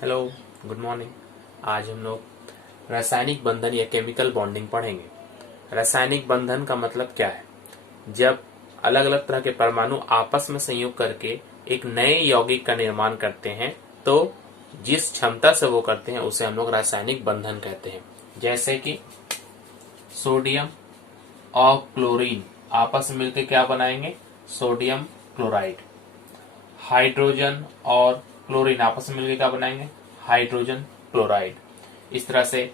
Hello, good morning. आज हम लोग रासायनिक बंधन या केमिकल बॉन्डिंग पढ़ेंगे। रासायनिक बंधन का मतलब क्या है? जब अलग अलग तरह के परमाणु आपस में संयोग करके एक नए यौगिक का निर्माण करते हैं तो जिस क्षमता से वो करते हैं उसे हम लोग रासायनिक बंधन कहते हैं। जैसे कि सोडियम और क्लोरीन आपस में मिलकर क्या बनाएंगे? Sodium chloride. हाइड्रोजन और क्लोरीन आपस में मिलकर क्या बनाएंगे? Hydrogen chloride. इस तरह से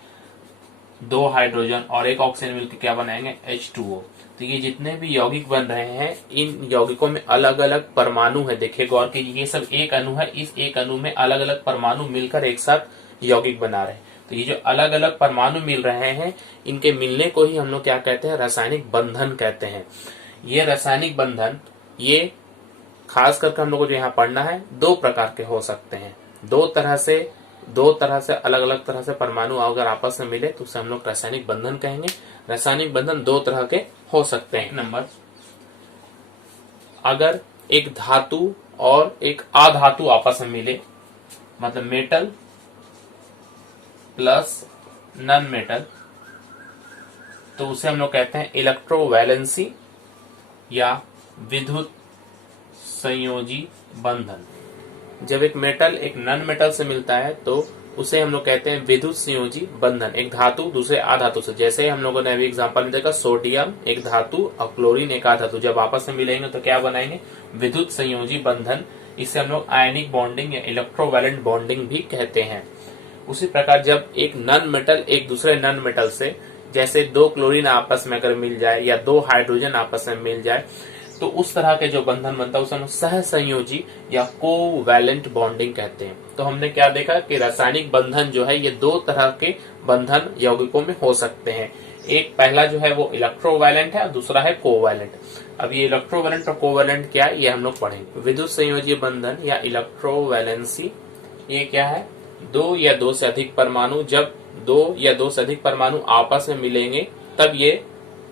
दो हाइड्रोजन और एक ऑक्सीजन मिलकर क्या बनाएंगे? H2O। तो ये जितने भी यौगिक बन रहे हैं इन यौगिकों में अलग अलग परमाणु है। देखिए गौर की, ये सब एक अणु है, इस एक अणु में अलग अलग परमाणु मिलकर एक साथ यौगिक बना रहे हैं। तो ये जो अलग अलग परमाणु मिल रहे हैं इनके मिलने को ही हम लोग क्या कहते हैं? रासायनिक बंधन कहते हैं। ये रासायनिक बंधन ये खास करके हम लोग को जो यहाँ पढ़ना है दो प्रकार के हो सकते हैं। दो तरह से अलग अलग तरह से परमाणु अगर आपस में मिले तो उसे हम लोग रासायनिक बंधन कहेंगे। रासायनिक बंधन दो तरह के हो सकते हैं। नंबर, अगर एक धातु और एक अधातु आपस में मिले, मतलब मेटल प्लस नॉन मेटल, तो उसे हम लोग कहते हैं इलेक्ट्रोवैलेंसी या विद्युत संयोजी बंधन। जब एक मेटल एक नॉन मेटल से मिलता है तो उसे हम लोग कहते हैं विद्युत संयोजी बंधन। एक धातु दूसरे अधातु से, जैसे हम लोगों ने अभी एग्जांपल में देखा, सोडियम एक धातु और क्लोरीन एक अधातु जब आपस में मिलेंगे तो क्या बनाएंगे? विद्युत संयोजी बंधन। इसे हम लोग आयनिक बॉन्डिंग या इलेक्ट्रोवैलेंट बॉन्डिंग भी कहते हैं। उसी प्रकार जब एक नॉन मेटल एक दूसरे नॉन मेटल से, जैसे दो क्लोरीन आपस में अगर मिल जाए या दो हाइड्रोजन आपस में मिल जाए तो उस तरह के जो बंधन बनता है उसे हम सह संयोजी या कोवैलेंट बॉन्डिंग कहते हैं। तो हमने क्या देखा कि रासायनिक बंधन जो है ये दो तरह के बंधन यौगिकों में हो सकते हैं। एक पहला जो है वो इलेक्ट्रोवैलेंट है और दूसरा है कोवैलेंट। अब ये इलेक्ट्रोवैलेंट और कोवैलेंट क्या है ये हम लोग पढ़ेंगे। विद्युत संयोजी बंधन या इलेक्ट्रोवैलेंसी ये क्या है? दो या दो से अधिक परमाणु, जब दो या दो से अधिक परमाणु आपस में मिलेंगे तब ये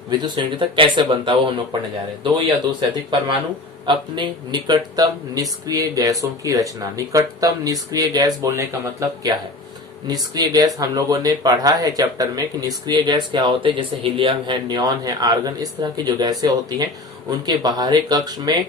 विद्युत संयोजकता कैसे बनता है वो हम लोग पढ़ने जा रहे हैं। दो या दो से अधिक परमाणु अपने निकटतम निष्क्रिय गैसों की रचना। निकटतम निष्क्रिय गैस बोलने का मतलब क्या है? निष्क्रिय गैस हम लोगों ने पढ़ा है चैप्टर में कि निष्क्रिय गैस क्या होते हैं। जैसे हीलियम है, नियॉन है, आर्गन, इस तरह की जो गैसें होती हैं उनके बाहरी कक्ष में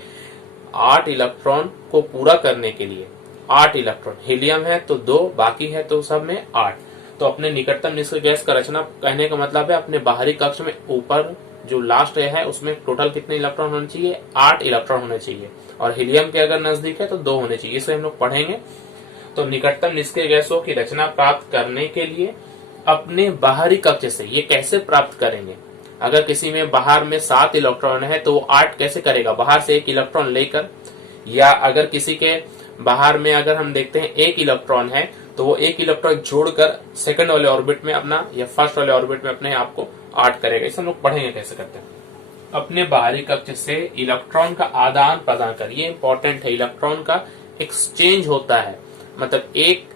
8 इलेक्ट्रॉन को पूरा करने के लिए 8 इलेक्ट्रॉन, हीलियम है तो 2, बाकी है तो सब में 8। तो अपने निकटतम निष्क्रिय गैस का रचना कहने का मतलब है अपने बाहरी कक्ष में ऊपर जो लास्ट है उसमें टोटल कितने इलेक्ट्रॉन होने चाहिए? 8 इलेक्ट्रॉन होने चाहिए। और हीलियम के अगर नजदीक है तो 2 होने चाहिए। इसे हम लोग पढ़ेंगे। तो निकटतम निष्क्रिय गैसों की रचना प्राप्त करने के लिए अपने बाहरी कक्ष से ये कैसे प्राप्त करेंगे? अगर किसी में बाहर में 7 इलेक्ट्रॉन है तो वो 8 कैसे करेगा? बाहर से 1 इलेक्ट्रॉन लेकर। या अगर किसी के बाहर में अगर हम देखते हैं 1 इलेक्ट्रॉन है तो वो 1 इलेक्ट्रॉन जोड़कर सेकंड वाले ऑर्बिट में अपना या फर्स्ट वाले ऑर्बिट में अपने आप को 8 करेगा। इसे हम लोग पढ़ेंगे कैसे करते हैं। अपने बाहरी कक्ष से इलेक्ट्रॉन का आदान प्रदान कर, ये इंपॉर्टेंट है, इलेक्ट्रॉन का एक्सचेंज होता है। मतलब एक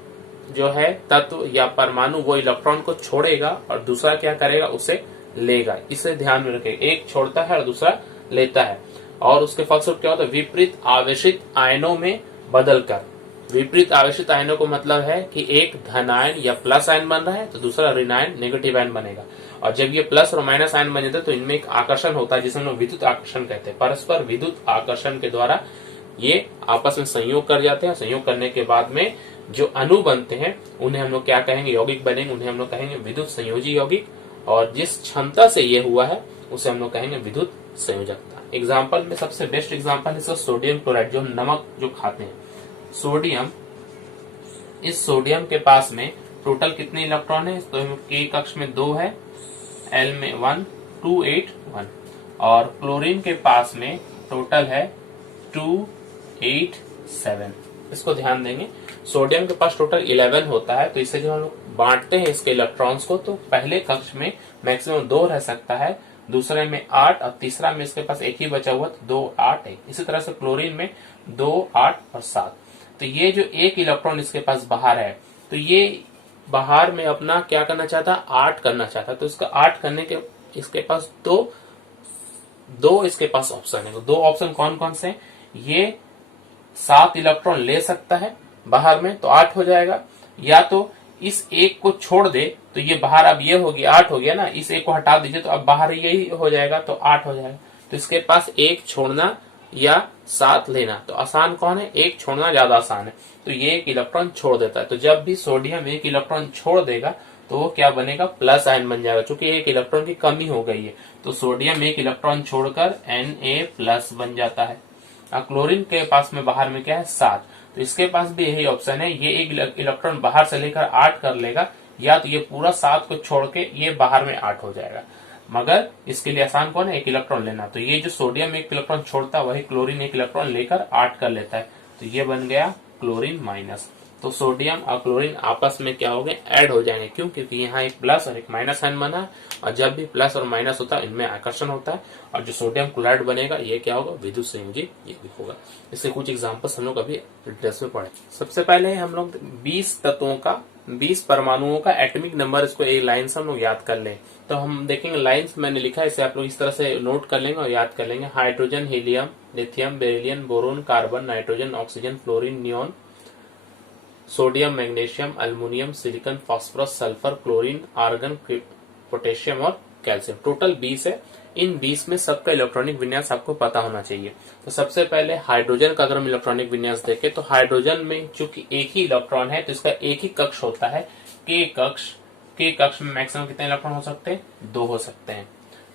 जो है तत्व या परमाणु वो इलेक्ट्रॉन को छोड़ेगा और दूसरा क्या करेगा? उसे लेगा। इसे ध्यान में रखें, एक छोड़ता है और दूसरा लेता है। और उसके फलस्वरूप क्या होता है? विपरीत आवेशित आयनों में बदलकर। विपरीत आवेशित आयनों को मतलब है कि एक धन आयन या प्लस आयन बन रहा है तो दूसरा ऋण आयन नेगेटिव आयन बनेगा। और जब ये प्लस और माइनस आयन बन जाते हैं तो इनमें एक आकर्षण होता है जिसे हम लोग विद्युत आकर्षण कहते हैं। परस्पर विद्युत आकर्षण के द्वारा ये आपस में संयोग कर जाते हैं। संयोग करने के बाद में जो अणु बनते हैं उन्हें हम लोग क्या कहेंगे? यौगिक बनेंगे। उन्हें हम लोग कहेंगे विद्युत संयोजी यौगिक। और जिस क्षमता से ये हुआ है उसे हम लोग कहेंगे विद्युत संयोजकता। एग्जाम्पल में सबसे बेस्ट एग्जाम्पल है सोडियम क्लोराइड, जो नमक जो खाते हैं। सोडियम, इस सोडियम के पास में टोटल कितने इलेक्ट्रॉन है? तो के कक्ष में 2 है, एल में 1, 2, 8, 1। और क्लोरीन के पास में टोटल है 2, 8, 7। इसको ध्यान देंगे। सोडियम के पास टोटल 11 होता है। तो इसे जब हम लोग बांटते हैं इसके इलेक्ट्रॉन्स को तो पहले कक्ष में मैक्सिमम 2 रह सकता है, दूसरे में 8 और तीसरा में इसके पास एक ही बचा हुआ तो 2, 8, 1। इसी तरह से क्लोरीन में 2, 8 और 7। तो ये जो 1 इलेक्ट्रॉन इसके पास बाहर है तो ये बाहर में अपना क्या करना चाहता? 8 करना चाहता। तो इसका 8 करने के इसके पास दो इसके पास ऑप्शन है। तो 2 ऑप्शन कौन कौन से? ये 7 इलेक्ट्रॉन ले सकता है बाहर में तो 8 हो जाएगा। या तो इस एक को छोड़ दे तो ये बाहर अब ये हो गया 8 हो गया ना, इस एक को हटा दीजिए तो अब बाहर यही हो जाएगा तो 8 हो जाएगा। तो इसके पास एक छोड़ना या 7 लेना, तो आसान कौन है, एक छोड़ना ज्यादा आसान है। तो ये एक इलेक्ट्रॉन छोड़ देता है, तो जब भी सोडियम एक इलेक्ट्रॉन छोड़ देगा तो वो क्या बनेगा, प्लस आयन बन जाएगा, क्योंकि एक इलेक्ट्रॉन की कमी हो गई है। तो सोडियम एक इलेक्ट्रॉन छोड़कर Na+ बन जाता है। अब क्लोरीन के पास में बाहर में क्या है 7, तो इसके पास भी यही ऑप्शन है, ये एक इलेक्ट्रॉन बाहर से लेकर 8 कर लेगा, या तो ये पूरा 7 को छोड़ के ये बाहर में 8 हो जाएगा। मगर इसके लिए आसान कौन है, एक इलेक्ट्रॉन लेना। तो ये जो सोडियम एक इलेक्ट्रॉन छोड़ता है वही क्लोरीन एक इलेक्ट्रॉन लेकर 8 कर लेता है, तो ये बन गया क्लोरीन माइनस। तो सोडियम और क्लोरीन आपस में क्या हो गए, ऐड हो जाएंगे। क्यों, क्योंकि यहाँ एक प्लस और एक माइनस आयन बना है, और जब भी प्लस और माइनस होता है इनमें आकर्षण होता है, और जो सोडियम क्लोराइड बनेगा ये क्या होगा, विद्युत संयोजी ये भी होगा। इससे कुछ एग्जांपल्स हम लोग अभी डिटेल्स में पढ़े। सबसे पहले हम लोग 20 तत्वों का, 20 परमाणुओं का एटॉमिक नंबर, इसको एक लाइन से हम लोग याद कर लें। तो हम देखेंगे लाइन्स मैंने लिखा है, इसे आप लोग इस तरह से नोट कर लेंगे और याद कर लेंगे। Hydrogen, helium, lithium, beryllium, boron, carbon, nitrogen, oxygen, fluorine, neon, sodium, magnesium, aluminium, silicon, phosphorus, sulphur, chlorine, argon, potassium और कैल्शियम। टोटल 20 है। इन 20 में सबका इलेक्ट्रॉनिक विन्यास आपको पता होना चाहिए। तो सबसे पहले हाइड्रोजन का अगर हम इलेक्ट्रॉनिक विन्यास देखें तो हाइड्रोजन में चूंकि एक ही इलेक्ट्रॉन है तो इसका एक ही कक्ष होता है, के कक्ष। के कक्ष में मैक्सिमम कितने इलेक्ट्रॉन हो सकते हैं, 2 हो सकते हैं।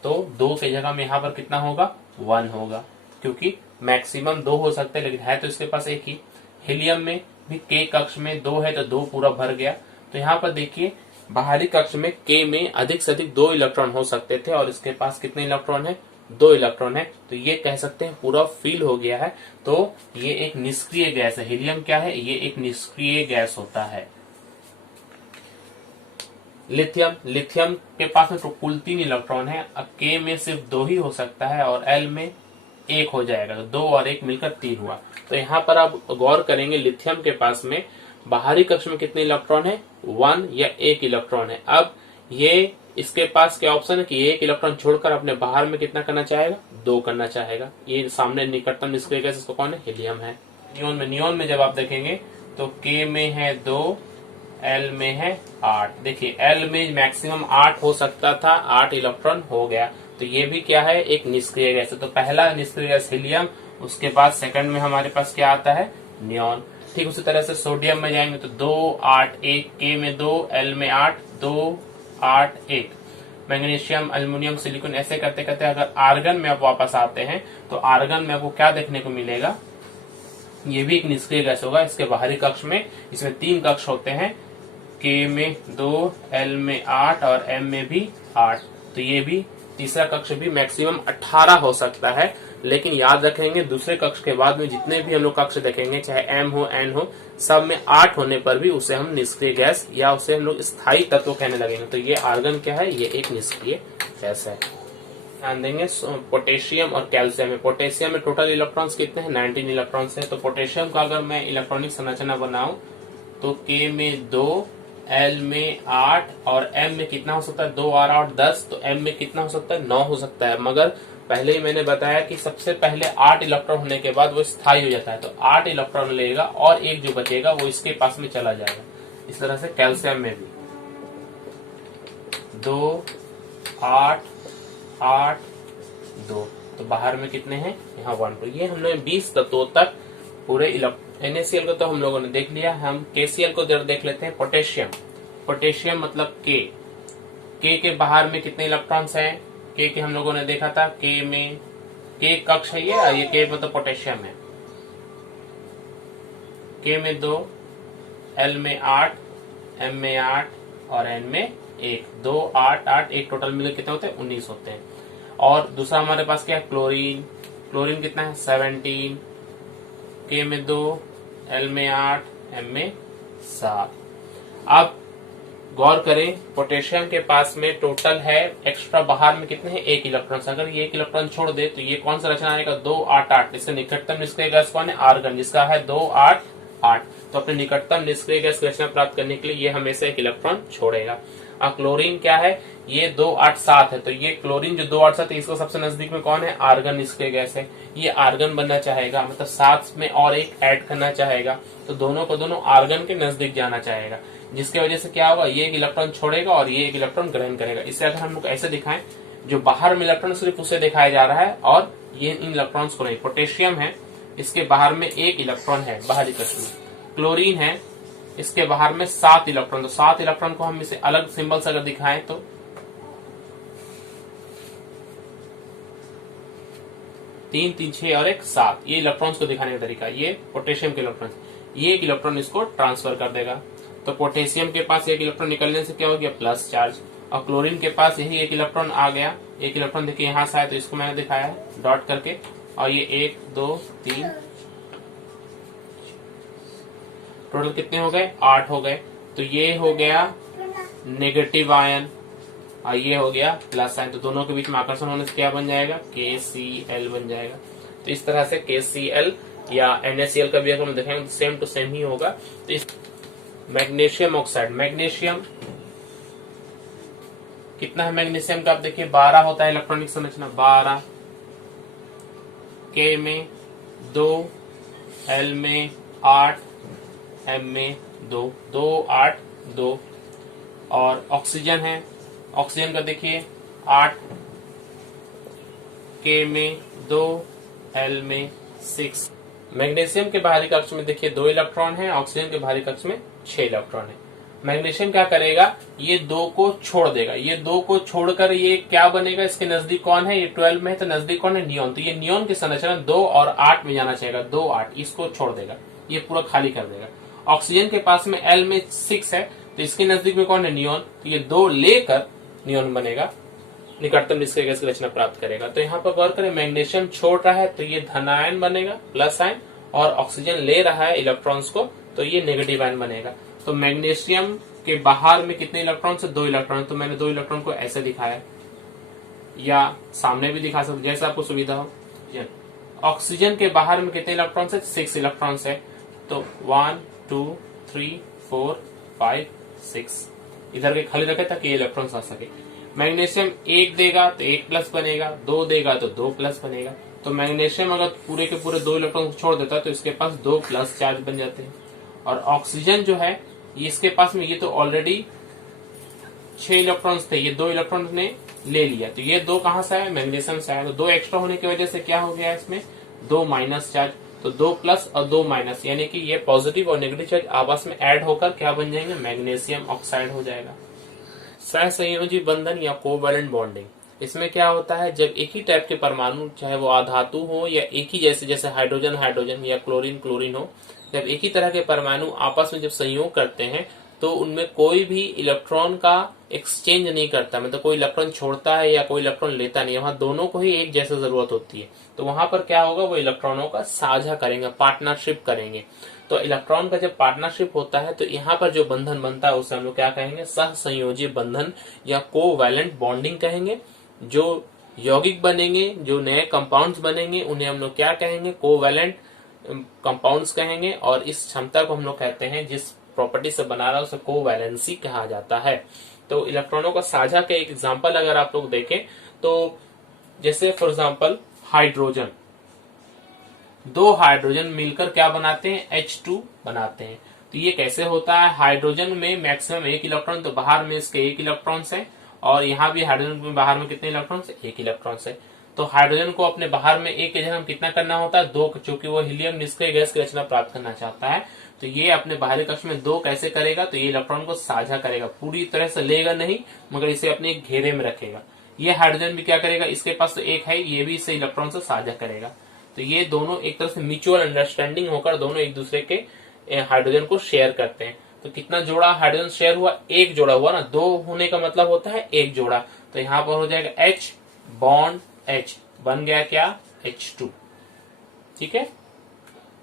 तो 2 की जगह में यहाँ पर कितना होगा, 1 होगा, क्योंकि मैक्सिमम 2 हो सकते हैं, लेकिन है तो इसके पास एक ही। हीलियम में भी के कक्ष में 2 है तो 2 पूरा भर गया। तो यहाँ पर देखिए बाहरी कक्ष में के में अधिक से अधिक 2 इलेक्ट्रॉन हो सकते थे, और इसके पास कितने इलेक्ट्रॉन है, 2 इलेक्ट्रॉन है। तो ये कह सकते हैं पूरा फिल हो गया है। तो ये एक निष्क्रिय गैस है। हीलियम क्या है, ये एक निष्क्रिय गैस होता है। लिथियम, लिथियम के पास में तो कुल 3 इलेक्ट्रॉन है। अब के में सिर्फ 2 ही हो सकता है और एल में 1 हो जाएगा, तो 2 और 1 मिलकर 3 हुआ। तो यहाँ पर आप गौर करेंगे लिथियम के पास में बाहरी कक्ष में कितने इलेक्ट्रॉन है, 1 या 1 इलेक्ट्रॉन है। अब ये इसके पास क्या ऑप्शन है कि 1 इलेक्ट्रॉन छोड़कर अपने बाहर में कितना करना चाहेगा, 2 करना चाहेगा। ये सामने निकटतम निष्क्रिय गैस इसको कौन है, हीलियम है। नियोन में जब आप देखेंगे तो के में है 2, एल में है 8। देखिए एल में मैक्सिमम 8 हो सकता था, 8 इलेक्ट्रॉन हो गया। तो ये भी क्या है, एक निष्क्रिय गैस है। तो पहला निष्क्रिय गैस हीलियम, उसके बाद सेकंड में हमारे पास क्या आता है, नियोन। ठीक उसी तरह से सोडियम में जाएंगे तो 2, 8, 1, के में 2, एल में 8, 2, 8, 1। मैग्नीशियम, अल्युमिनियम, सिलिकॉन, ऐसे करते करते अगर आर्गन में आप वापस आते हैं तो आर्गन में आपको क्या देखने को मिलेगा, ये भी एक निष्क्रिय गैस होगा। इसके बाहरी कक्ष में इसमें 3 कक्ष होते हैं, के में 2, एल में 8 और एम में भी 8। तो ये भी तीसरा कक्ष भी मैक्सिमम 18 हो सकता है। लेकिन याद रखेंगे दूसरे कक्ष के बाद में जितने भी हम लोग कक्ष देखेंगे, चाहे एम हो एन हो, सब में 8 होने पर भी उसे हम निष्क्रिय गैस या उसे हम लोग स्थायी तत्व कहने लगेंगे। तो ये आर्गन क्या है, ये एक निष्क्रिय गैस है। ध्यान देंगे पोटेशियम और कैल्शियम में। पोटेशियम में टोटल इलेक्ट्रॉन्स कितने हैं, 19 इलेक्ट्रॉन्स है। तो पोटेशियम का अगर मैं इलेक्ट्रॉनिक संरचना बनाऊं तो के में 2, एल में 8 और एम में कितना हो सकता है, 2 और 8 10। तो एम में कितना हो सकता है, 9 हो सकता है। मगर पहले ही मैंने बताया कि सबसे पहले 8 इलेक्ट्रॉन होने के बाद वो स्थायी हो जाता है। तो 8 इलेक्ट्रॉन लेगा और एक जो बचेगा वो इसके पास में चला जाएगा। इस तरह से कैल्शियम में भी 2, 8, 8, 2। तो बाहर में कितने हैं, यहाँ 1, 2। ये हम लोग 20 तत्वों तक पूरे NaCl को तो हम लोगों ने देख लिया। हम KCl को जरा देख लेते हैं। पोटेशियम, पोटेशियम मतलब के के बाहर में कितने इलेक्ट्रॉन्स हैं, के हम लोगों ने देखा था, के में के कक्ष है ये के मतलब पोटेशियम है। के में 2, एल में 8, एम में 8 और एन में 1। 2, 8, 8, 1 टोटल मिलकर कितने होते हैं, 19 होते हैं। और दूसरा हमारे पास क्या है, क्लोरीन। क्लोरीन कितना है, 17। के में 2, एल में 8, एम में 7। अब गौर करें पोटेशियम के पास में टोटल है एक्स्ट्रा बाहर में कितने हैं, 1 इलेक्ट्रॉन। अगर ये 1 इलेक्ट्रॉन छोड़ दे तो ये कौन सा रचना आएगा, 2, 8, 8। इससे निकटतम निष्क्रिय गैस कौन है, आर्गन, जिसका है 2, 8, 8। तो अपने निकटतम निष्क्रिय गैस की रचना प्राप्त करने के लिए ये हमेशा 1 इलेक्ट्रॉन छोड़ेगा। अब क्लोरीन क्या है, ये 2, 8, 7 है। तो ये क्लोरीन जो 2, 8, 7 है, इसको सबसे नजदीक में कौन है, आर्गन निष्क्रिय गैस है। ये आर्गन बनना चाहेगा, मतलब 7 में और 1 ऐड करना चाहेगा। तो दोनों को दोनों आर्गन के नजदीक जाना चाहेगा। जिसके वजह से क्या होगा, ये एक इलेक्ट्रॉन छोड़ेगा और ये एक इलेक्ट्रॉन ग्रहण करेगा। इससे अगर हम लोग ऐसे दिखाएं, जो बाहर में इलेक्ट्रॉन सिर्फ उसे दिखाया जा रहा है और ये इन इलेक्ट्रॉन्स को नहीं। पोटेशियम है, इसके बाहर में एक इलेक्ट्रॉन है बाहरी कक्ष में। क्लोरीन है, इसके बाहर में 7 इलेक्ट्रॉन। तो 7 इलेक्ट्रॉन को हम इसे अलग सिंबल से अगर दिखाएं तो 3 3 6 और 1 7, ये इलेक्ट्रॉन्स को दिखाने का तरीका। ये पोटेशियम के इलेक्ट्रॉन, ये एक इलेक्ट्रॉन इसको ट्रांसफर कर देगा। तो पोटेशियम के पास एक इलेक्ट्रॉन निकलने से क्या हो गया, प्लस चार्ज। और क्लोरीन के पास यही एक इलेक्ट्रॉन आ गया, एक इलेक्ट्रॉन देखिए यहां से आया, तो इसको मैंने दिखाया है डॉट करके। और ये 1 2 3, टोटल कितने हो गए, 8 हो गए। तो ये हो गया नेगेटिव आयन और ये हो गया प्लस आयन। तो दोनों के बीच में आकर्षण होने से क्या बन जाएगा, KCl बन जाएगा। तो इस तरह से KCl या NaCl का भी अगर हम देखेंगे तो सेम टू सेम ही होगा। तो इस मैग्नीशियम ऑक्साइड, मैग्नीशियम कितना है मैग्नीशियम का, आप देखिए 12 होता है इलेक्ट्रॉनिक संरचना, 12, K में 2, L में 8, M में 2, 2 8 2। और ऑक्सीजन है, ऑक्सीजन का देखिए 8, K में 2, L में 6। मैग्नीशियम के बाहरी कक्ष में देखिए 2 इलेक्ट्रॉन है, ऑक्सीजन के बाहरी कक्ष में 6 इलेक्ट्रॉन है। मैग्नीशियम क्या करेगा, ये 2 को छोड़ देगा। ये 2 को छोड़कर ये क्या बनेगा, इसके नजदीक कौन है, ये 12 में है, तो नजदीक कौन है, नियोन। तो ये नियोन की संरचना 2 और 8 में जाना चाहेगा, 2 8, इसको छोड़ देगा, ये पूरा खाली कर देगा। ऑक्सीजन के पास में L में 6 है, तो इसके नजदीक में कौन है, नियोन। तो ये 2 लेकर नियोन बनेगा, निकटतम निष्क्रिय गैस की रचना प्राप्त करेगा। तो यहाँ पर वर्क करें, मैग्नीशियम छोड़ रहा है तो ये धनायन बनेगा, प्लस आयन, और ऑक्सीजन ले रहा है इलेक्ट्रॉन्स को तो ये नेगेटिव आयन बनेगा। तो मैग्नीशियम के बाहर में कितने इलेक्ट्रॉन से, 2 इलेक्ट्रॉन। तो मैंने 2 इलेक्ट्रॉन को ऐसे दिखाया या सामने भी दिखा सकते, जैसे आपको सुविधा हो। ऑक्सीजन के बाहर में कितने इलेक्ट्रॉन है, 6 इलेक्ट्रॉन है। तो 1 2 3 4 5 6 इधर के खाली रखे ताकि ये इलेक्ट्रॉन्स आ सके। मैग्नीशियम 1 देगा तो 1 प्लस बनेगा, 2 देगा तो 2 प्लस बनेगा। तो मैग्नीशियम अगर पूरे के पूरे 2 इलेक्ट्रॉन छोड़ देता है तो इसके पास 2 प्लस चार्ज बन जाते हैं। और ऑक्सीजन जो है ये इसके पास में, ये तो ऑलरेडी 6 इलेक्ट्रॉन्स थे, ये 2 इलेक्ट्रॉन ने ले लिया। तो ये 2 कहां से आया, मैग्नीशियम से आया। तो 2 एक्स्ट्रा होने की वजह से क्या हो गया इसमें, 2 माइनस चार्ज। तो 2 प्लस और 2 माइनस, यानी कि ये पॉजिटिव और नेगेटिव चार्ज आपस में ऐड होकर क्या बन जाएंगे, मैग्नीशियम ऑक्साइड हो जाएगा। सहसंयोजी बंधन या कोवैलेंट बॉन्डिंग, इसमें क्या होता है, जब एक ही टाइप के परमाणु, चाहे वो आधातु हो या एक ही जैसे हाइड्रोजन हाइड्रोजन या क्लोरीन क्लोरीन हो, जब एक ही तरह के परमाणु आपस में जब संयोग करते हैं तो उनमें कोई भी इलेक्ट्रॉन का एक्सचेंज नहीं करता, मतलब कोई इलेक्ट्रॉन छोड़ता है या कोई इलेक्ट्रॉन लेता नहीं, वहां दोनों को ही एक जैसा जरूरत होती है। तो वहां पर क्या होगा, वो इलेक्ट्रॉनों का साझा करेंगे, पार्टनरशिप करेंगे। तो इलेक्ट्रॉन का जब पार्टनरशिप होता है तो यहाँ पर जो बंधन बनता है उसे हम लोग क्या कहेंगे, सहसंयोजी बंधन या कोवैलेंट बॉन्डिंग कहेंगे। जो यौगिक बनेंगे, जो नए कंपाउंड्स बनेंगे, उन्हें हम लोग क्या कहेंगे, कोवैलेंट कंपाउंड्स कहेंगे। और इस क्षमता को हम लोग कहते हैं, जिस प्रॉपर्टी से बना रहा है उसे कोवैलेंसी कहा जाता है। तो इलेक्ट्रॉनों का साझा के एक एग्जांपल अगर आप लोग देखें तो जैसे फॉर एग्जांपल हाइड्रोजन, 2 हाइड्रोजन मिलकर क्या बनाते हैं, H2 बनाते हैं। तो ये कैसे होता है, हाइड्रोजन में मैक्सिमम 1 इलेक्ट्रॉन, तो बाहर में इसके 1 इलेक्ट्रॉन है, और यहाँ भी हाइड्रोजन में बाहर में कितने इलेक्ट्रॉन है, 1 इलेक्ट्रॉन है। तो हाइड्रोजन को अपने बाहर में 1 के जगह कितना करना होता है, 2, चूंकि वो हीलियम निष्क्रिय गैस की रचना प्राप्त करना चाहता है। तो ये अपने बाहरी कक्ष में 2 कैसे करेगा, तो ये इलेक्ट्रॉन को साझा करेगा, पूरी तरह से लेगा नहीं मगर इसे अपने एक घेरे में रखेगा। ये हाइड्रोजन भी क्या करेगा, इसके पास तो 1 है, ये भी इसे इलेक्ट्रॉन से साझा करेगा। तो ये दोनों एक तरह से म्यूचुअल अंडरस्टैंडिंग होकर दोनों एक दूसरे के हाइड्रोजन को शेयर करते हैं। तो कितना जोड़ा हाइड्रोजन शेयर हुआ, 1 जोड़ा हुआ ना, 2 होने का मतलब होता है 1 जोड़ा। तो यहाँ पर हो जाएगा H बॉन्ड H, बन गया क्या, H2। ठीक है।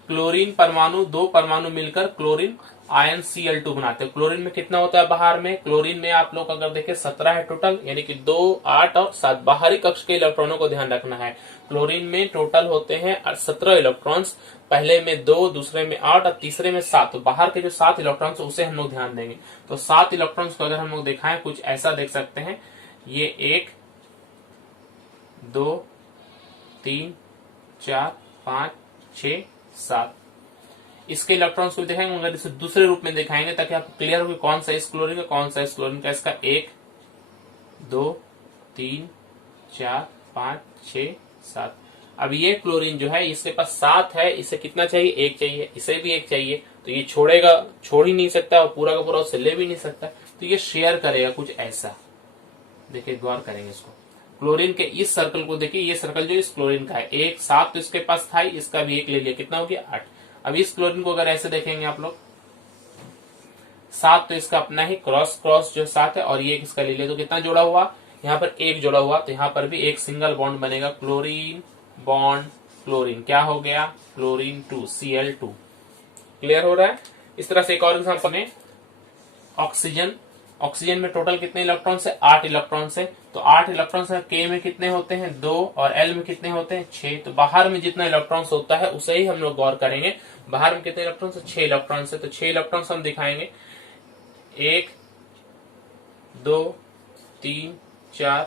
क्लोरीन परमाणु, 2 परमाणु मिलकर क्लोरीन आयन Cl2 बनाते हैं। क्लोरीन में कितना होता है बाहर में, क्लोरीन में आप लोग अगर देखें 17 है टोटल, यानी कि 2 8 और 7 बाहरी कक्ष के इलेक्ट्रॉनों को ध्यान रखना है। क्लोरीन में टोटल होते हैं 17 इलेक्ट्रॉन्स, पहले में 2, दूसरे में 8 और तीसरे में 7। तो बाहर के जो 7 इलेक्ट्रॉन्स उसे हम लोग ध्यान देंगे। तो 7 इलेक्ट्रॉन्स को अगर हम लोग दिखाएं, कुछ ऐसा देख सकते हैं, ये 1 2 3 4 5 6 7। इसके इलेक्ट्रॉन्स को दिखाएंगे, मगर इसे दूसरे रूप में दिखाएंगे ताकि आपको क्लियर हो कि कौन सा इस क्लोरीन का, कौन सा इस क्लोरीन का। इसका 1 2 3 4 5 6 7। अब ये क्लोरीन जो है इसके पास 7 है, इसे कितना चाहिए? 1 चाहिए, इसे भी 1 चाहिए। तो ये छोड़ेगा, छोड़ ही नहीं सकता और पूरा का पूरा उससे ले भी नहीं सकता, तो ये शेयर करेगा कुछ ऐसा। देखिए गौर करेंगे इसको, क्लोरीन के इस सर्कल को देखिए, ये सर्कल जो इस क्लोरीन का है, 1 7 तो इसके पास था ही, इसका भी 1 ले लिया, कितना हो गया? 8। अब इस क्लोरीन को अगर ऐसे देखेंगे आप लोग, 7 तो इसका अपना ही क्रॉस क्रॉस जो 7 है, और ये इसका ले लिया, तो कितना जोड़ा हुआ? यहाँ पर 1 जोड़ा हुआ, तो यहाँ पर भी एक सिंगल बॉन्ड बनेगा, क्लोरीन बॉन्ड क्लोरीन, क्या हो गया? Chlorine 2 Cl2। क्लियर हो रहा है? इस तरह से एक और एग्जांपल में ऑक्सीजन। ऑक्सीजन में टोटल कितने इलेक्ट्रॉन्स है? 8 इलेक्ट्रॉन्स है। तो 8 इलेक्ट्रॉन्स है, के में कितने होते हैं? 2, और एल में कितने होते हैं? 6। तो बाहर में जितना इलेक्ट्रॉन्स होता है उसे ही हम लोग गौर करेंगे। बाहर में कितने इलेक्ट्रॉन्स है? 6 इलेक्ट्रॉन्स है। तो 6 इलेक्ट्रॉन्स हम दिखाएंगे, 1 2 3 4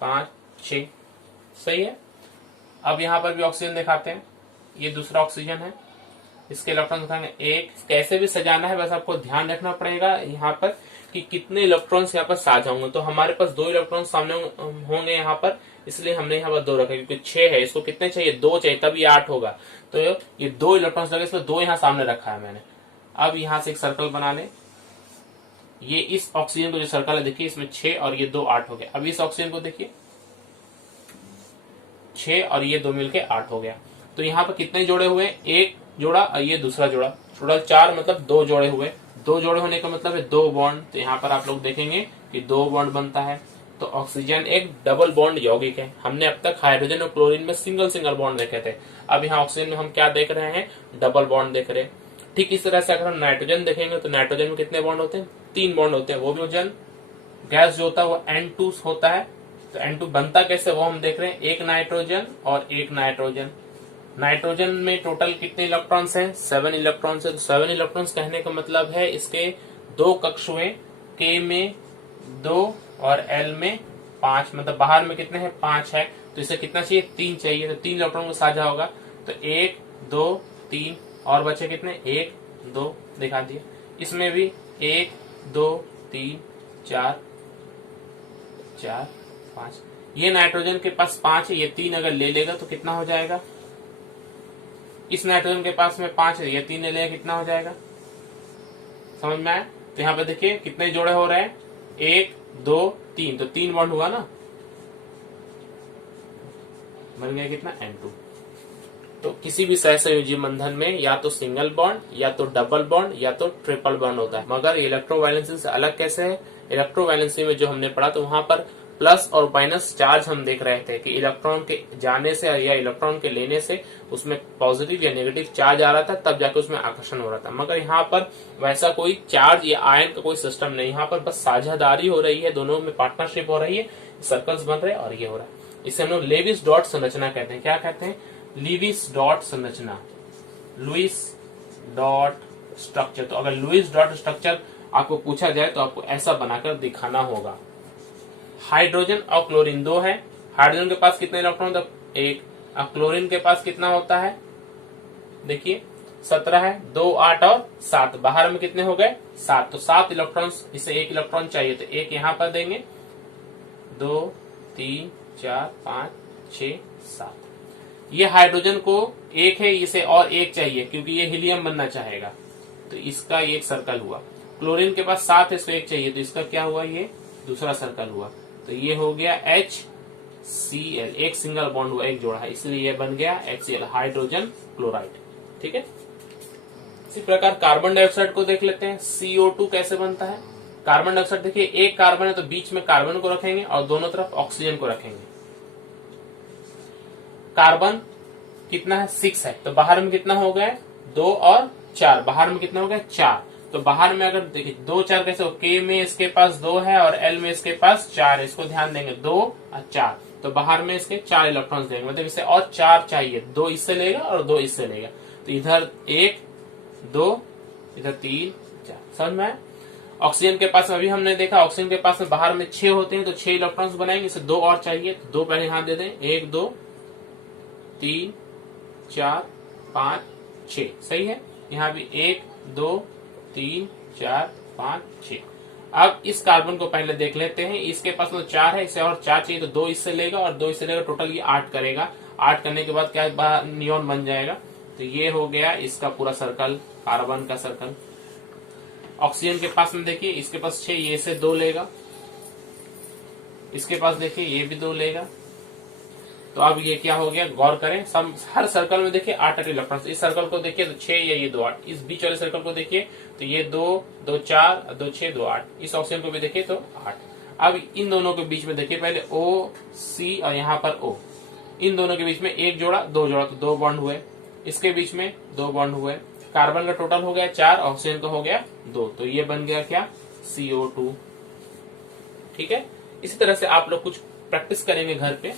5 6। सही है। अब यहां पर भी ऑक्सीजन दिखाते हैं, ये दूसरा ऑक्सीजन है, इसके इलेक्ट्रॉन दिखाएंगे। एक कैसे भी सजाना है, बस आपको ध्यान रखना पड़ेगा यहाँ पर कि कितने इलेक्ट्रॉन्स यहाँ पर साझा होंगे। तो हमारे पास 2 इलेक्ट्रॉन सामने होंगे यहाँ पर, इसलिए हमने यहाँ पर 2 रखा, क्योंकि 6 है, इसको कितने चाहिए? 2 चाहिए, तभी 8 होगा। तो ये 2 इलेक्ट्रॉन्स लगे, इसमें 2 यहाँ सामने रखा है मैंने। अब यहाँ से एक सर्कल बना ले, ये इस ऑक्सीजन को जो सर्कल है देखिए, इसमें 6 और ये 2 8 हो गया। अब इस ऑक्सीजन को देखिए, 6 और ये 2 मिलके 8 हो गया। तो यहाँ पर कितने जोड़े हुए? 1 जोड़ा और ये दूसरा जोड़ा, टोटल 4, मतलब 2 जोड़े हुए। 2 जोड़े होने का मतलब है 2 बॉन्ड। तो यहाँ पर आप लोग देखेंगे कि 2 बॉन्ड बनता है। तो ऑक्सीजन एक डबल बॉन्ड यौगिक है। हमने अब तक हाइड्रोजन और क्लोरीन में सिंगल सिंगल बॉन्ड देखे थे, अब यहाँ ऑक्सीजन में हम क्या देख रहे हैं? डबल बॉन्ड देख रहे हैं। ठीक इस तरह से अगर हम नाइट्रोजन देखेंगे तो नाइट्रोजन में कितने बॉन्ड होते हैं? 3 बॉन्ड होते हैं। वो भी हाइड्रोजन गैस जो होता है वो N2 होता है। तो N2 बनता कैसे वो हम देख रहे हैं, एक नाइट्रोजन और एक नाइट्रोजन। नाइट्रोजन में टोटल कितने इलेक्ट्रॉन्स हैं? 7 इलेक्ट्रॉन्स है। तो 7 इलेक्ट्रॉन्स कहने का मतलब है इसके 2 कक्ष हुए, K में 2 और L में 5, मतलब बाहर में कितने हैं? 5 है। तो इसे कितना चाहिए? 3 चाहिए। तो 3 इलेक्ट्रॉन को साझा होगा। तो 1 2 3 और बचे कितने? 1 2 दिखा दिए। इसमें भी 1 2 3 4 4 5। ये नाइट्रोजन के पास 5 है, ये 3 अगर ले लेगा तो कितना हो जाएगा? इस नाइट्रोजन के पास में 5 है, ये 3 ले लेगा, कितना हो जाएगा? समझ में आया? तो यहाँ पे देखिए कितने जोड़े हो रहे हैं? 1 2 3, तो 3 बॉन्ड हुआ ना, बन गया कितना? N2। तो किसी भी सहसंयोजी बंधन में या तो सिंगल बॉन्ड या तो डबल बॉन्ड या तो ट्रिपल बॉन्ड होता है। मगर इलेक्ट्रोवायलेंसी से अलग कैसे है? इलेक्ट्रोवायलेंसी में जो हमने पढ़ा तो वहां पर प्लस और माइनस चार्ज हम देख रहे थे कि इलेक्ट्रॉन के जाने से या इलेक्ट्रॉन के लेने से उसमें पॉजिटिव या नेगेटिव चार्ज आ रहा था, तब जाके उसमें आकर्षण हो रहा था। मगर यहाँ पर वैसा कोई चार्ज या आयन का कोई सिस्टम नहीं, यहाँ पर बस साझेदारी हो रही है, दोनों में पार्टनरशिप हो रही है, सर्कल्स बन रहे हैं और ये हो रहा है। इसे हम लोग लेविस डॉट संरचना कहते हैं। क्या कहते हैं? लुईस डॉट संरचना, लुईस डॉट स्ट्रक्चर। तो अगर लुईस डॉट स्ट्रक्चर आपको पूछा जाए तो आपको ऐसा बनाकर दिखाना होगा। हाइड्रोजन और क्लोरीन 2 है। हाइड्रोजन के पास कितने इलेक्ट्रॉन होता है? 1। अब क्लोरीन के पास कितना होता है? देखिए 17 है, 2 8 और 7, बाहर में कितने हो गए? 7। तो 7 इलेक्ट्रॉन्स, इसे 1 इलेक्ट्रॉन चाहिए तो 1 यहां पर देंगे, 2 3 4 5 6 7। ये हाइड्रोजन को 1 है, इसे और 1 चाहिए क्योंकि ये हीलियम बनना चाहेगा, तो इसका ये एक सर्कल हुआ। क्लोरीन के पास 7 है, इसको 1 चाहिए, तो इसका क्या हुआ? ये दूसरा सर्कल हुआ। तो ये हो गया HCl, एक सिंगल बॉन्ड हुआ, एक जोड़ा है, इसलिए ये बन गया HCl, हाइड्रोजन क्लोराइड। ठीक है। इसी प्रकार कार्बन डाइऑक्साइड को देख लेते हैं। CO2 कैसे बनता है? कार्बन डाइऑक्साइड देखिए, एक कार्बन है तो बीच में कार्बन को रखेंगे और दोनों तरफ ऑक्सीजन को रखेंगे। कार्बन कितना है? 6 है, तो बाहर में कितना हो गया? 2 और 4, बाहर में कितना हो गया? 4। तो बाहर में अगर देखिए 2 4 कैसे हो? K में इसके पास 2 है और L में इसके पास 4 है, इसको ध्यान देंगे, 2 और 4। तो बाहर में इसके 4 इलेक्ट्रॉन्स देंगे, मतलब इसे और 4 चाहिए, 2 इससे लेगा और 2 इससे लेगा। तो इधर 1 2, इधर 3 4। समझ में आया? ऑक्सीजन के पास अभी हमने देखा, ऑक्सीजन के पास में बाहर में 6 होते हैं, तो 6 इलेक्ट्रॉन्स बनाएंगे, इसे 2 और चाहिए, तो 2 पहले यहां दे दें, 1 2 3 4 5 6। सही है। यहाँ भी 1 2 3 4 5 6। अब इस कार्बन को पहले देख लेते हैं, इसके पास तो 4 है, इसे और 4 चाहिए तो 2 इससे लेगा और 2 इससे लेगा, टोटल ये 8 करेगा। 8 करने के बाद क्या नियॉन बन जाएगा, तो ये हो गया इसका पूरा सर्कल, कार्बन का सर्कल। ऑक्सीजन के पास में देखिए, इसके पास 6, ये से 2 लेगा, इसके पास देखिए ये भी 2 लेगा। तो अब ये क्या हो गया, गौर करें, सब हर सर्कल में देखिए 8 इलेक्ट्रॉन्स। इस सर्कल को देखिए तो 6 या ये 2 8। इस बीच वाले सर्कल को देखिए तो ये 2 2 4 2 6 2 8। इस ऑक्सीजन को भी देखिए तो 8। अब इन दोनों के बीच में देखिए, पहले O C और यहाँ पर O, इन दोनों के बीच में एक जोड़ा 2 जोड़ा, तो 2 बॉन्ड हुए। इसके बीच में 2 बॉन्ड हुए। कार्बन का टोटल हो गया 4, ऑक्सीजन का हो गया 2, तो ये बन गया क्या, CO2। ठीक है, इसी तरह से आप लोग कुछ प्रैक्टिस करेंगे घर पे।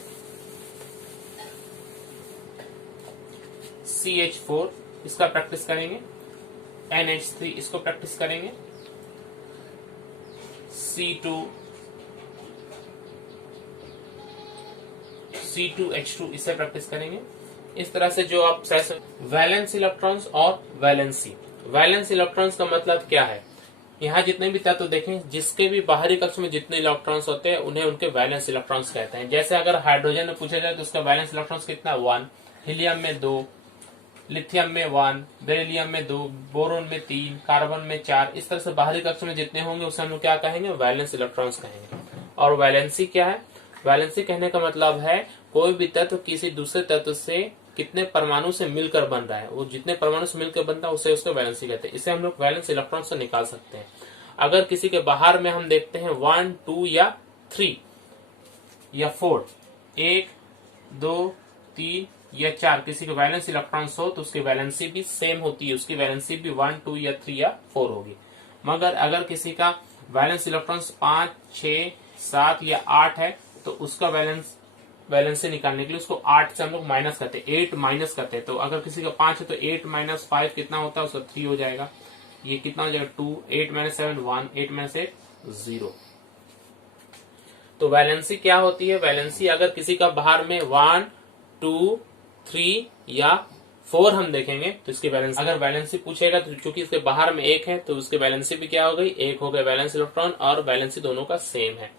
CH4 इसका प्रैक्टिस करेंगे, NH3 इसको प्रैक्टिस करेंगे, C2H2 इससे प्रैक्टिस करेंगे। इस तरह से जो आप वैलेंस इलेक्ट्रॉन्स और वैलेंसी। वैलेंस इलेक्ट्रॉन्स का मतलब क्या है, यहाँ जितने भी तत्व देखें, जिसके भी बाहरी कक्ष में जितने इलेक्ट्रॉन्स होते हैं उन्हें उनके वैलेंस इलेक्ट्रॉन्स कहते हैं। जैसे अगर हाइड्रोजन में पूछा जाए तो उसका वैलेंस इलेक्ट्रॉन्स कितना, 1, हीलियम में 2, लिथियम में 1, बेरिलियम में 2, बोरोन में 3, कार्बन में 4। इस तरह से बाहरी कक्ष में जितने होंगे उसे हम लोग क्या कहेंगे, वैलेंस इलेक्ट्रॉन्स कहेंगे। और वैलेंसी क्या है, वैलेंसी कहने का मतलब है कोई भी तत्व किसी दूसरे तत्व से कितने परमाणु से मिलकर बन रहा है, वो जितने परमाणु से मिलकर बनता है उसे उसको वैलेंसी कहते हैं। इसे हम लोग वैलेंस इलेक्ट्रॉन से निकाल सकते हैं। अगर किसी के बाहर में हम देखते हैं 1 2 या 3 या 4, 1 2 3 या 4 किसी के वैलेंस इलेक्ट्रॉन्स हो तो उसकी वैलेंसी भी सेम होती है, उसकी वैलेंसी भी 1 2 या 3 या 4 होगी। मगर अगर किसी का वैलेंस इलेक्ट्रॉन्स 5 6 7 या 8 है तो उसका वैलेंसी निकालने के लिए उसको 8 से हम लोग माइनस करते हैं, 8 माइनस करते हैं। तो अगर किसी का 5 है तो 8 माइनस 5 कितना होता है, उसका 3 हो जाएगा। ये कितना हो जाएगा, 2, 8 माइनस 7 1, 8 माइनस 8 0। तो वैलेंसी क्या होती है, वैलेंसी अगर किसी का बाहर में 1 2 3 या 4 हम देखेंगे तो इसकी वैलेंसी, अगर वैलेंसी पूछेगा तो चूंकि इसके बाहर में 1 है तो उसकी वैलेंसी भी क्या हो गई, 1 हो गया वैलेंस इलेक्ट्रॉन, और वैलेंसी दोनों का सेम है।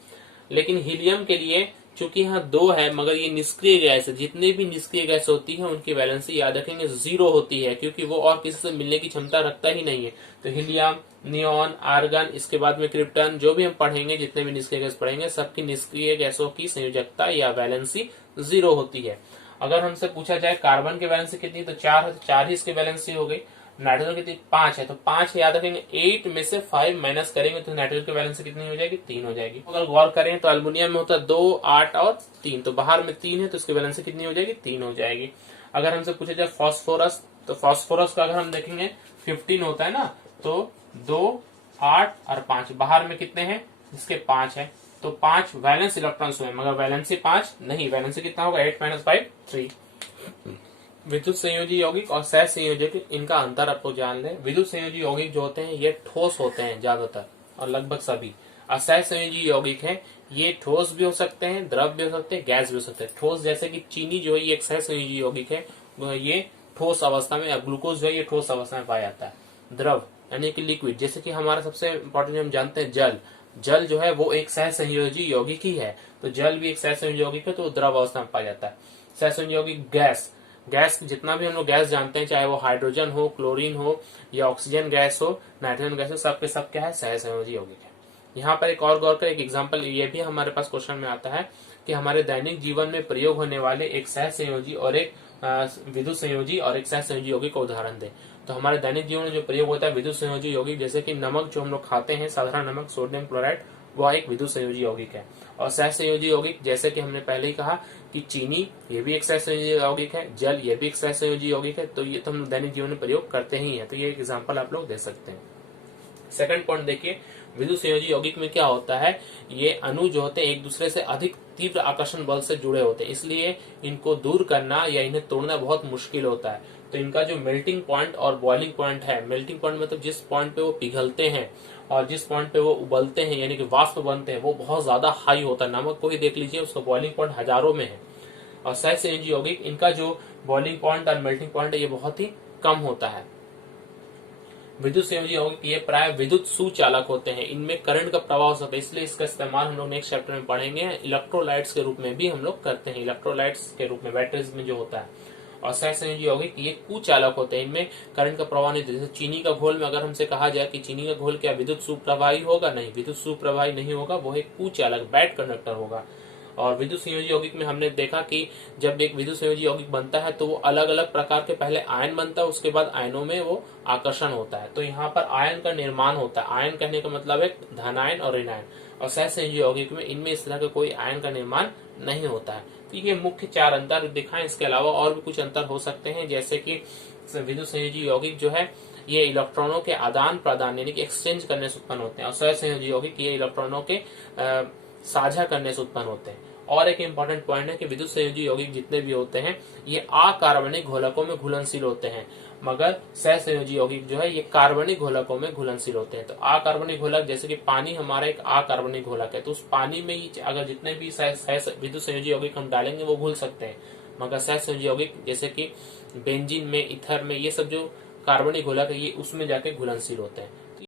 लेकिन हीलियम के लिए चूंकि यहाँ 2 है मगर ये निष्क्रिय गैस है, जितनी भी निष्क्रिय गैस होती है उनकी वैलेंसी याद रखेंगे 0 होती है, क्योंकि वो और किसी से मिलने की क्षमता रखता ही नहीं है। तो हीलियम, नियॉन, आर्गन, इसके बाद में क्रिप्टन, जो भी हम पढ़ेंगे, जितने भी निष्क्रिय गैस पढ़ेंगे, सबकी निष्क्रिय गैसों की संयोजकता या वैलेंसी 0 होती है। अगर हमसे पूछा जाए कार्बन की वैलेंसी कितनी, तो 4 है, तो 4 ही इसकी वैलेंसी हो गई। नाइट्रोजन कितनी, 5 है, तो 5 याद रखेंगे, 8 में से 5 माइनस करेंगे तो नाइट्रोजन की वैलेंसी कितनी हो जाएगी, 3 हो जाएगी। अगर गौर करें तो अल्युमिनियम में होता है 2 8 और 3, तो बाहर में 3 है तो इसकी वैलेंसी कितनी हो जाएगी, 3 हो जाएगी। अगर हमसे पूछा जाए फास्फोरस, तो फास्फोरस का अगर हम देखेंगे 15 होता है ना, तो 2 8 और 5, बाहर में कितने हैं, इसके 5 है, तो 5 वैलेंस इलेक्ट्रॉन्स हुए, मगर वैलेंसी 5 नहीं, वैलेंसी कितना होगा, 8 माइनस 5 3। विद्युत संयोजी यौगिक और सह संयोजक, इनका अंतर आपको जान लें। विद्युत संयोजी यौगिक जो होते हैं ये ठोस होते हैं ज्यादातर और लगभग सभी। असह संयोजी यौगिक है, ये ठोस भी हो सकते हैं, द्रव भी हो सकते हैं, गैस भी हो सकते हैं। ठोस जैसे कि चीनी जो है ये एक सह संयोजी यौगिक है, ये ठोस अवस्था में, ग्लूकोज जो है ये ठोस अवस्था में पाया जाता है। द्रव यानी कि लिक्विड, जैसे कि हमारा सबसे इंपॉर्टेंट हम जानते हैं जल, जल जो है वो एक सह संयोजी यौगिक ही है, तो जल भी एक सह संयोजी यौगिक है, तो द्रव अवस्था में पाया जाता है। सह संयोजी यौगिक गैस, गैस जितना भी हम लोग गैस जानते हैं, चाहे वो हाइड्रोजन हो, क्लोरीन हो या ऑक्सीजन गैस हो, नाइट्रोजन गैस हो, सब के सब क्या है, सह संयोजी यौगिक है। यहाँ पर एक और गौर का एक एग्जांपल ये भी हमारे पास क्वेश्चन में आता है कि हमारे दैनिक जीवन में प्रयोग होने वाले एक सह संयोजी और एक विद्युत संयोजी और एक सह संयोजी यौगिक का उदाहरण दें। तो हमारे दैनिक जीवन में जो प्रयोग होता है विद्युत संयोजी यौगिक, जैसे कि नमक जो हम लोग खाते हैं, साधारण नमक, सोडियम क्लोराइड, वह एक विद्युत संयोजी यौगिक है। और सह संयोजी यौगिक जैसे कि हमने पहले ही कहा कि चीनी ये भी एक सह संयोजी यौगिक है, जल ये भी एक सह संयोजी यौगिक है, तो ये तो हम दैनिक जीवन में प्रयोग करते ही हैं। तो ये एक एग्जाम्पल आप लोग दे सकते हैं। सेकंड पॉइंट देखिए, विद्युत संयोजी यौगिक में क्या होता है, ये अणु जो होते हैं एक दूसरे से अधिक तीव्र आकर्षण बल से जुड़े होते हैं, इसलिए इनको दूर करना या इन्हें तोड़ना बहुत मुश्किल होता है। तो इनका जो मेल्टिंग पॉइंट और बॉइलिंग पॉइंट है, मेल्टिंग पॉइंट मतलब जिस पॉइंट पे वो पिघलते हैं और जिस पॉइंट पे वो उबलते हैं यानी कि वाष्प बनते हैं, वो बहुत ज्यादा हाई होता है। नमक को ही देख लीजिए, उसका बॉइलिंग पॉइंट हजारों में है। और सह संयोजी यौगिक, इनका जो बॉइलिंग पॉइंट और मेल्टिंग पॉइंट है ये बहुत ही कम होता है। विद्युत संयोजी यौगिक ये प्राय विद्युत सुचालक होते हैं, इनमें करंट का प्रवाह हो सकता है, इसलिए इसका इस्तेमाल हम लोग नेक्स्ट चैप्टर में पढ़ेंगे। इलेक्ट्रोलाइट्स के रूप में भी हम लोग करते हैं, इलेक्ट्रोलाइट्स के रूप में बैटरीज में जो होता है। और सहसंयोजी यौगिक ये कुचालक होते हैं, इनमें करंट का प्रवाह नहीं। जैसे चीनी का घोल में अगर हमसे कहा जाए कि चीनी का घोल क्या विद्युत सुप्रवाही होगा, नहीं, विद्युत सुप्रवाही नहीं होगा, वो एक कुचालक बैड कंडक्टर होगा। और विद्युत संयोजी यौगिक में हमने देखा कि जब एक विद्युत संयोजी यौगिक बनता है तो वो अलग अलग प्रकार के पहले आयन बनता है, उसके बाद आयनों में वो आकर्षण होता है। तो यहाँ पर आयन का निर्माण होता है। आयन कहने का मतलब है धनायन और ऋणायन। और सहसंयोजी यौगिक में इनमें इस तरह का कोई आयन का निर्माण नहीं होता है। तो ये मुख्य 4 अंतर दिखाएं। इसके अलावा और भी कुछ अंतर हो सकते हैं, जैसे कि विद्युत संयोजी यौगिक जो है ये इलेक्ट्रॉनों के आदान प्रदान यानी कि एक्सचेंज करने से उत्पन्न होते हैं, और सहसंयोजी यौगिक ये इलेक्ट्रॉनों के साझा करने से उत्पन्न होते हैं। और एक इम्पॉर्टेंट पॉइंट है कि विद्युत संयोजी यौगिक जितने भी होते हैं ये अकार्बनिक घोलकों में घुलनशील होते हैं, मगर सहसंयोजी यौगिक जो है ये कार्बनिक घोलकों में घुलनशील होते हैं। तो अकार्बनिक घोलक जैसे कि पानी हमारा एक अकार्बनिक घोलक है, तो उस पानी में ही अगर जितने भी विद्युत संयोजी यौगिक हम डालेंगे वो घुल सकते हैं, मगर सहसंयोजी यौगिक जैसे कि बेंजीन में, ईथर में, ये सब जो कार्बनिक घोलक है ये उसमें जाके घुलनशील होते हैं।